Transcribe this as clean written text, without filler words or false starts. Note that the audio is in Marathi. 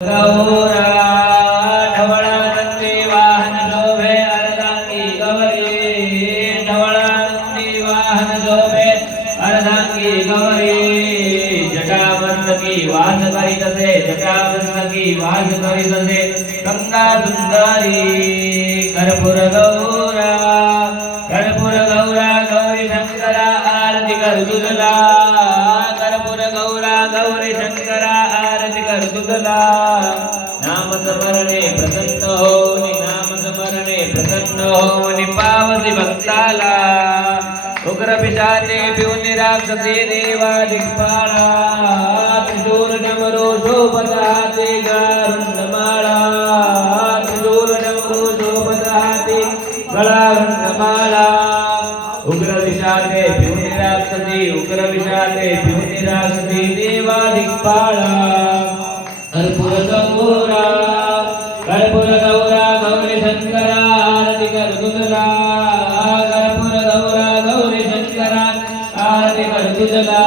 गौरा ढवळानंदी वाहन शोभे अर्धांगी गौरी ढवळानंदी वाहन शोभे अर्धांगी गौरी जटाबंध की वास करीत असे जटाबंध की वास करीत असे गंगा सुंदरी कर्पूर गौरा गौरी शंकरा आरती कर तुझला कर्पूर गौरा गौरी शंकरा आरती कर तुझला नाम स्मरणे प्रसन्न होनी नाम स्मरणे प्रसन्न होनी पावती भक्ताला उग्र पिशाचे पिऊन राक्षसी देवा दिग्पाळा त्रिशूल डमरू शोभत हाती गळारुंडमाळा त्रिशूल डमरू शोभत हाती गळारुंडमाळा उग्र विशाचे पिऊन राक्षसी उग्र विशाचे पिऊन राक्षसी देवा दिग्पाळा कर्पूर गौरा गौरी शंकरा आरती कर तुझला कर्पूर गौरा गौरी शंकरा आरती कर तुझला।